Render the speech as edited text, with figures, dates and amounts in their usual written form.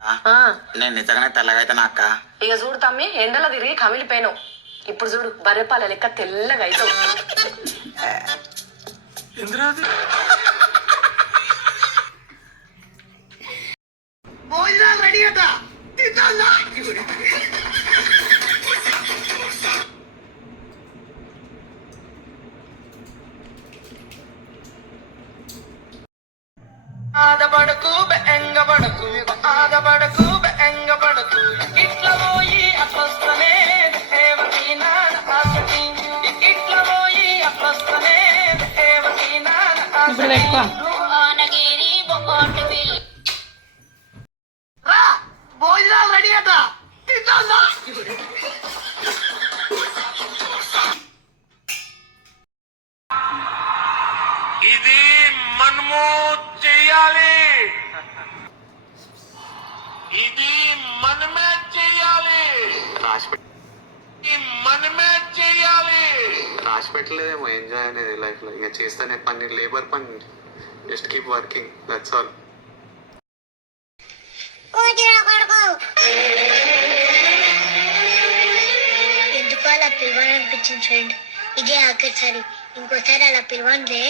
ఆ, నేను నిజంగానే తెల్లగా అయితేనా అక్క? ఇక చూడు తమ్మి, ఎండలో తిరిగి కమిలిపోయినావు. ఇప్పుడు చూడు బర్రెపాల లెక్క తెల్లగా అవుతావు. ఎందుకు రెడీ అట. ఆదపడకు బెంగపడకు, ఆదపడకు బెంగపడకు, ఇట్లా పోయి అట్లొస్తనే దేవకి నాన్న ఆశకి, ఇట్లా పోయి అట్లొస్తనే దేవకి నాన్న ఆశకి. రా, భోజనాలు రెడీ అట. తిందామా? ఇది మనము చేయాలి, ఇది మనమే చేయాలి, మనమే చేయాలి. రాసి పెట్టలేదేమో ఎంజాయ్ అనేది లైఫ్ లో. ఇక చేస్తేనే పని, లేబర్ పని. Just keep working, that's all. ఎందుకు అలా పిలవాలనిపించింది ఫ్రెండ్. ఇదే ఆఖరిసారి, ఇంకోసారి అలా పిలవండి.